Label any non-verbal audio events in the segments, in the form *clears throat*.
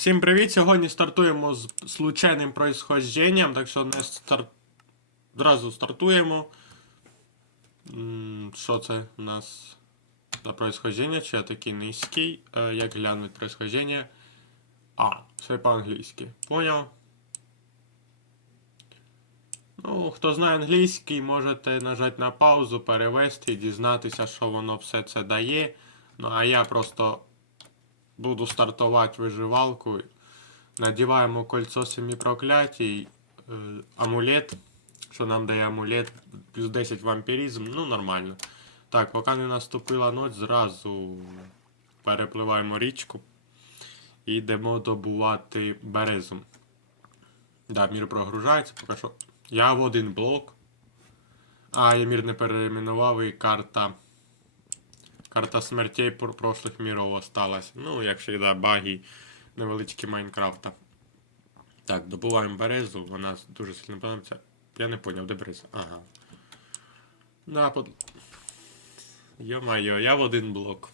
Всім привіт! Сьогодні стартуємо з случайним происхожденням, так що не стар... зразу стартуємо. Що це у нас за происхождення? Чи я такий низький? Е, Як глянуть происхождення? А, все по-англійськи. Поняв? Ну, хто знає англійський, можете нажати на паузу, перевести і дізнатися, що воно все це дає. Ну, а я просто буду стартувати виживалку. Надіваємо кольцо семи проклятій, е, амулет, що нам дає амулет, плюс 10 вампіризм, ну нормально. Так, поки не наступила ніч, зразу перепливаємо річку і йдемо добувати березу. Да, мір прогружається, поки що. Я в один блок. А, я мір не перейменував і карта. Карта смертей пр- прошлих міров осталась. Ну, як завжди, баги невеличкі Майнкрафта. Так, добуваємо березу, вона дуже сильно подобається. Я не поняв, де береза. Ага. Да, под... Йо-майо, я в один блок.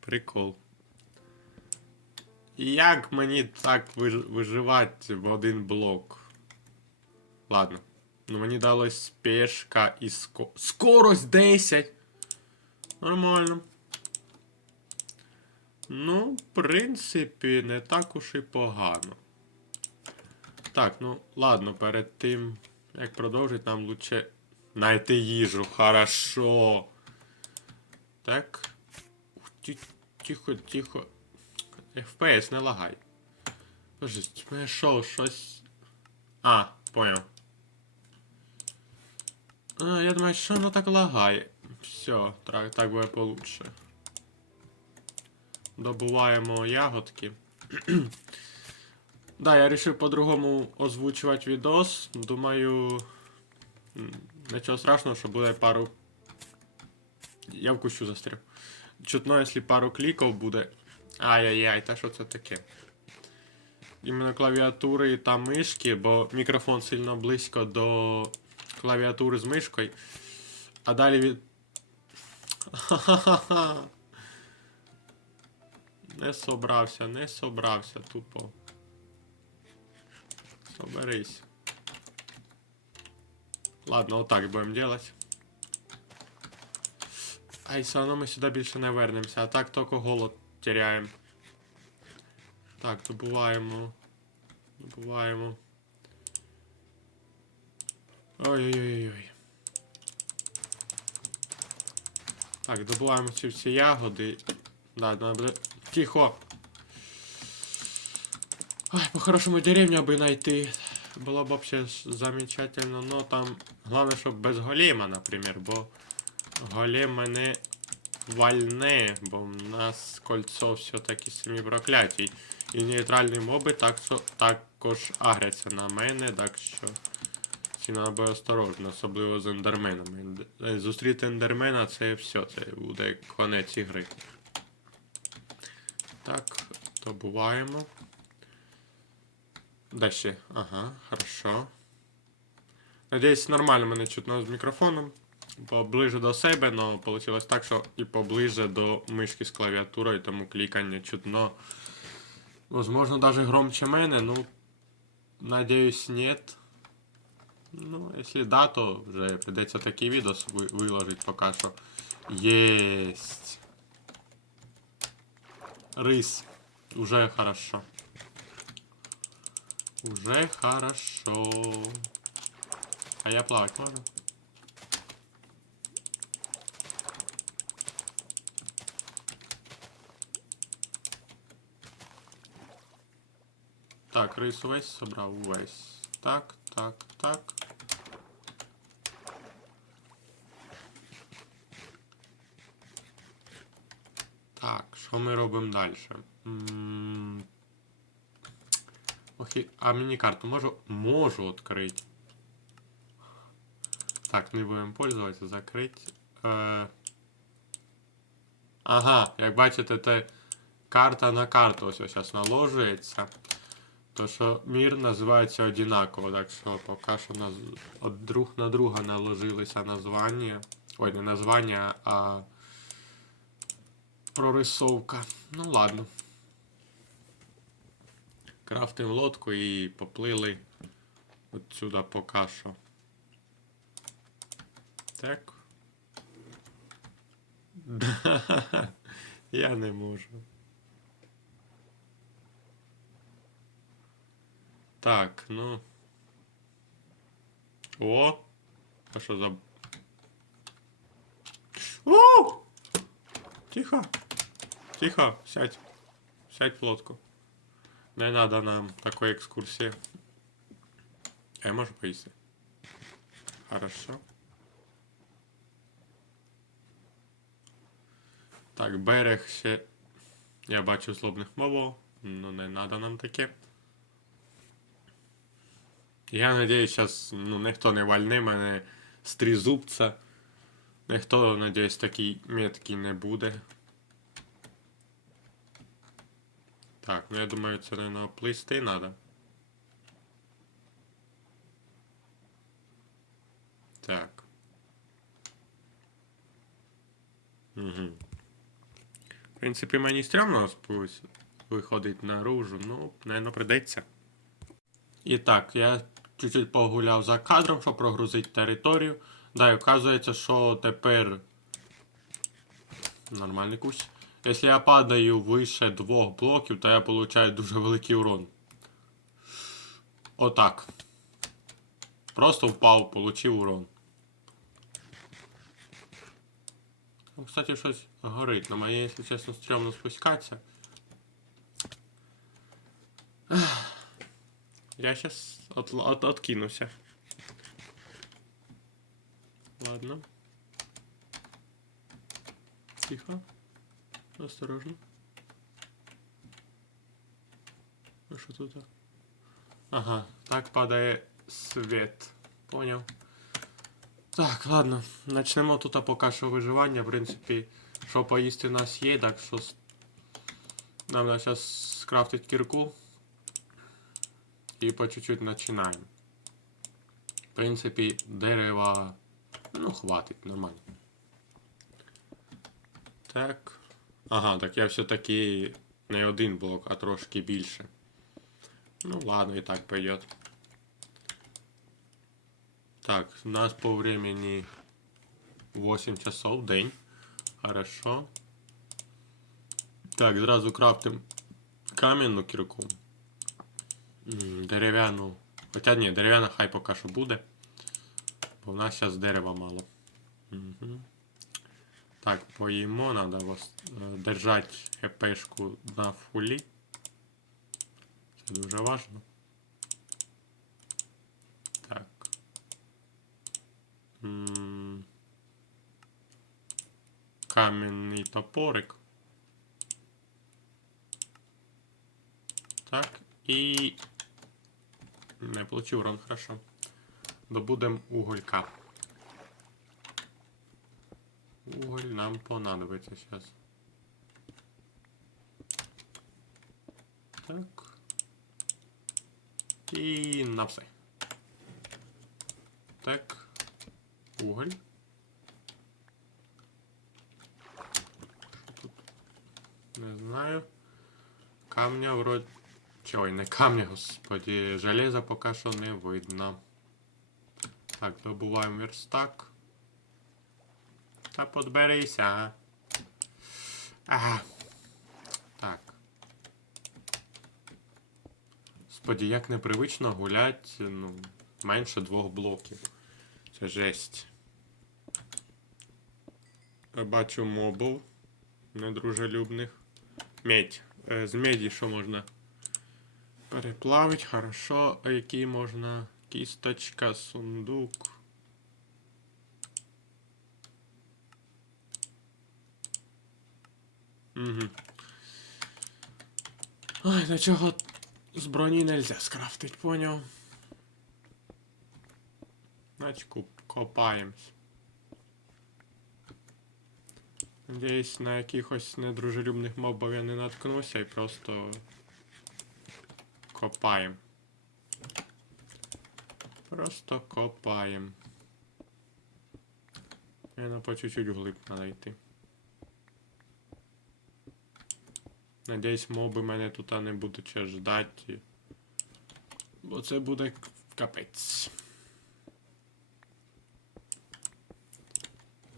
Прикол. Як мені так виж- виживати в один блок? Ладно. Ну мені далось спешка і ско... Скорость 10! Нормально. Ну, в принципі, не так уж і погано. Так, ну, ладно, перед тим, як продовжити, нам лучше знайти їжу. Хорошо. Так. Тихо, тихо. FPS, не лагай. Боже, мене що, щось. А, понял. А, я думаю, що воно так лагає. Все, так, так буде получше. Добуваємо ягодки. *clears throat* да, я вирішив по-другому озвучувати відос. Думаю. Нічого страшного, що буде пару. Я в кущу застряв. Чутно, якщо пару кліків буде. Ай-яй-яй, та що це таке? Іменно клавіатури та мишки, бо мікрофон сильно близько до клавіатури з мишкою. А далі від. Ха-ха-ха. *laughs* Не собрався, не собрався, тупо. Соберись. Ладно, отак будемо делать. Ай, все одно ми сюди більше не вернемося, а так тільки голод теряємо. Так, добуваємо. Добуваємо. Ой-ой-ой-ой. Так, добуваємо ці всі ягоди. Да, надо буде... Тихо! Ой, по-хорошому деревню аби знайти. Було б вообще замечательно, но там... Главное, щоб без голема, наприклад, бо голем мене вальне, бо в нас кольцо все-таки семі проклятій. І нейтральні моби так, також агряться на мене, так що ці треба осторожно, особливо з ендерменами. Зустріти ендермена це все, це буде конець ігри. Так, добуваємо. Ще? Ага, хорошо. Надіюсь, нормально мене чутно з мікрофоном. Поближе до себе, але вийшло так, що і поближе до мишки з клавіатурою, тому клікання чутно. Возможно, даже громче мене, ну. Надеюсь, нет. Ну, если да, то вже придеться такий відос ви- виложить поки що. Єсть. Рис. Уже хорошо. Уже хорошо. А я плавать можу? Так, рис увесь собрав увесь. Так, так, так. Так, що ми робимо далі? Охі... А міні-карту можу? Можу відкрити. Так, не будемо пользуватися, закрити. Е... Ага, як бачите, це карта на карту ось зараз наложується. То що мір називається одинаково, так що поки що наз... от друг на друга наложилися названня. Ой, не названня, а прорисовка. Ну ладно. Крафтим лодку і поплили отсюда поки що. Так. *laughs* Я не можу. Так, ну. О! А що за. О! Тихо! Тихо, сядь. Сядь в лодку. Не надо нам такой экскурсии. Я можу поїсти? Хорошо. Так, берег ще. Я бачу злобних мовов. Ну не надо нам таке. Я надіюсь, зараз ну, ніхто не вальне мене з тризубця. Ніхто, надіюсь, такий меткий не буде. Так, ну я думаю, це не плисти треба. Так. Угу. В принципі, мені стрьомно виходить наружу, ну, наверное, придеться. І так, я чуть-чуть погуляв за кадром, щоб прогрузити територію. Да, і оказується, що тепер. Нормальний кусь. Якщо я падаю вище двох блоків, то я получаю дуже великий урон. Отак. Просто впав, получив урон. Там, кстати, щось горить. На моє, якщо чесно, стрьомно спускатися. Я сейчас от, от, откинуся. Ладно. Тихо. Осторожно. Ну що тут? Ага, так падає світ. Поняв. Так, ладно. Начнемо тут поки що виживання. В принципі, що поїсти у нас є, так що нам треба зараз скрафтить кірку. І по чуть-чуть починаємо. В принципі, дерева. Ну, хватить, нормально. Так. Ага, так я все-таки не один блок, а трошки більше. Ну ладно, і так пойдет. Так, у нас по времени 8 часов в день. Хорошо. Так, зразу крафтим кам'яну кірку. Дерев'яну. Хоча ні, дерев'яна хай поки що буде. Бо в нас зараз дерева мало. Угу. Так, поїмо, треба вос... е, держати ХПшку на фулі. Це дуже важливо. Так. М, Кам'яний топорик. Так, і не получив урон, хорошо. Добудем уголька. Уголь нам понадобиться сейчас. Так. І на все. Так. Уголь. Що тут? Не знаю. Камня вроде. Чи, не камня, господі. Железа поки що не видно. Так, добуваємо верстак. Та подберися. Ага. Так. Господі, як непривично гулять, ну, менше двох блоків. Це жесть. Бачу мобов недружелюбних. Медь. Е, З меді що можна переплавити, хорошо. Які можна. Кісточка, сундук. Угу. Ой, до чого з броні нельзя скрафтить, поняв? Значить, копаємось. Надіюсь, на якихось недружелюбних мобів я не наткнуся і просто копаємо. Просто копаємо. Я по чуть-чуть вглиб надо йти. Надіюсь, моби мене тут не будуть ждати. Бо це буде капець.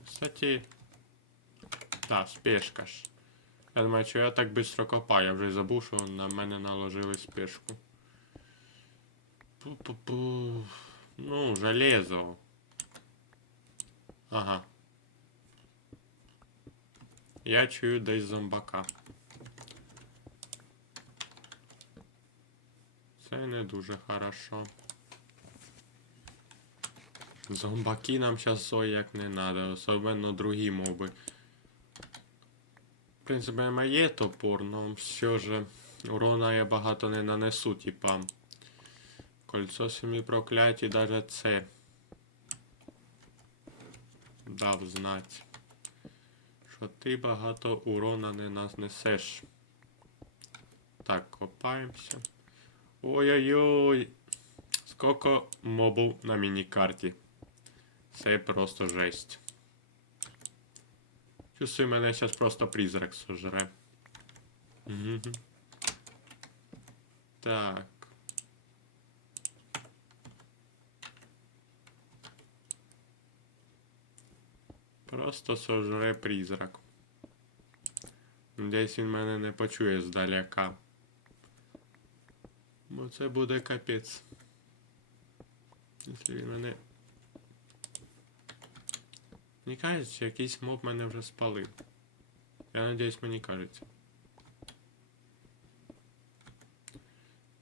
Кстати. Та, спешка ж. Я думаю, що я так швидко копаю, я вже забув, що на мене наложили спешку. Пу-пу-пу. Ну, железо. Ага. Я чую десь зомбака. Це не дуже хорошо. Зомбаки нам зараз ой як не надо, особливо другі моби. В принципі, моє топор, но все же урона я багато не нанесу, типа. Кольцо семи прокляті, даже це. Дав знать. Що ти багато урона не назнесеш. Так, копаємося. Ой-ой-ой. Сколько мобів на міні-карті. Це просто жесть. Чувствую, мене зараз просто призрак сожре. Мгм. Так. Просто сожре призрак. Десь він мене не почує здаляка. Бо це буде капець. Якщо він мене. Мені кажеться, якийсь моб мене вже спалив. Я надіюсь, мені кажеться.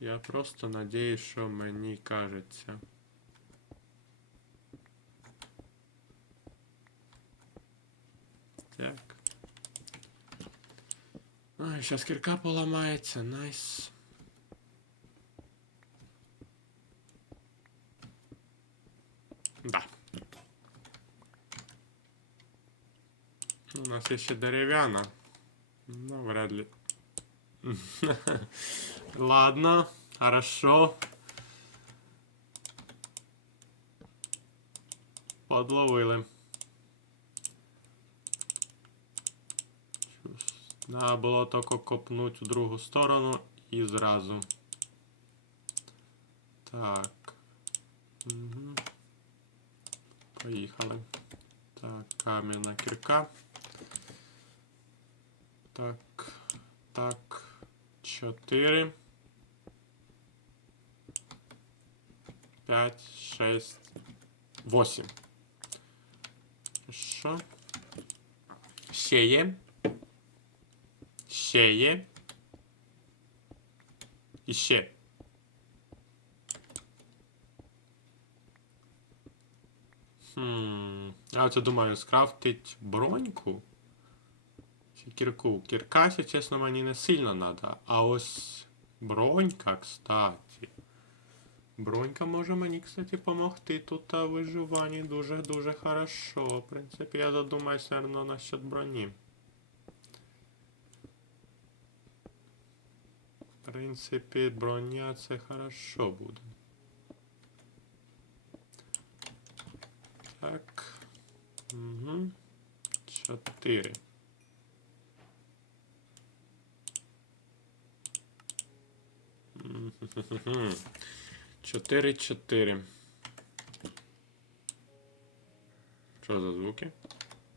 Я просто надіюсь, що мені кажеться. Так. Ай, сейчас кирка поламається, найс. Да. У нас є ще дерев'яна. Ну, вряд ли. *laughs* Ладно, хорошо. Подловили. Треба було тільки копнути в другу сторону і зразу. Так. Угу. Поїхали. Так, кам'яна кірка. Так. Так. Чотири. П'ять, шесть, восемь. Що? Ще є. Ще є. І ще. Хм. Я оце думаю, скрафтить броньку. Чи кірку. Кірка, чесно, мені не сильно надо. А ось бронька, кстати. Бронька може мені, кстати, помогти тут в виживанні дуже-дуже хорошо. В принципі, я задумаюсь, наверное, насчет броні. В принципі, броня це хорошо буде. Так. Угу. Чотири. Чотири, чотири. Що за звуки?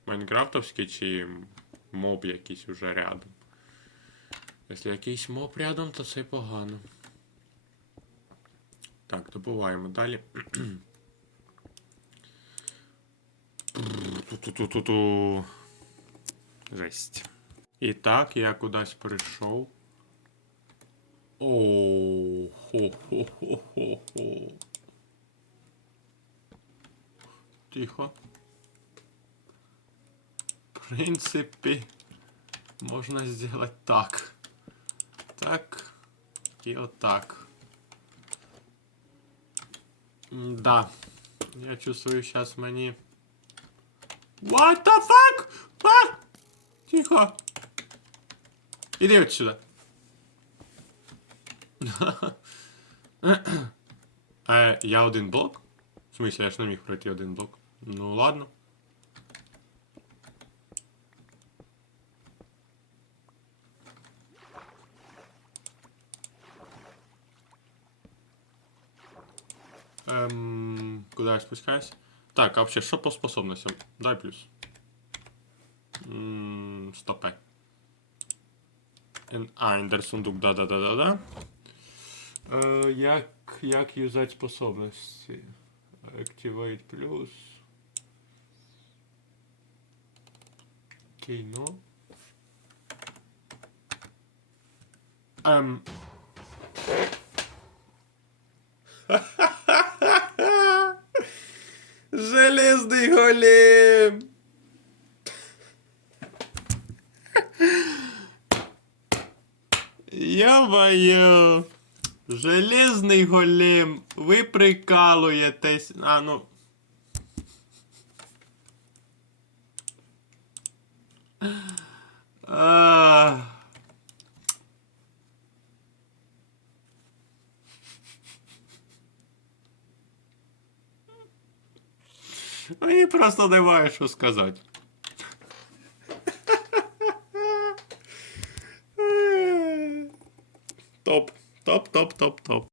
Майнкрафтовські чи моб якийсь уже рядом? Якщо якийсь моб рядом, то це погано. Так, добуваємо далі. Ту-ту-ту-ту-ту. Жесть. І так, я кудись прийшов. О, хо-хо-хо-хо-хо. Тихо. В принципі, можна зробити так. Так. І отак. Да. Я чувствую сейчас мені. What the fuck? А! Тихо. Іди от сюди. е, я один блок? В смысле, я ж не міг пройти один блок. Ну ладно. Ем, куди я спускаюсь? Так, а вообще, що по способностям? Дай плюс. М, Стопе. Ен- А, індер да-да-да-да-да. Е, як, як юзати способності? Activate плюс. Окей, ну. Ем. Железний голем! Я-моё! Железний голем! Ви прикалуєтесь. А, ну. А... Мені просто немає що сказати. Топ. Топ, топ, топ, топ.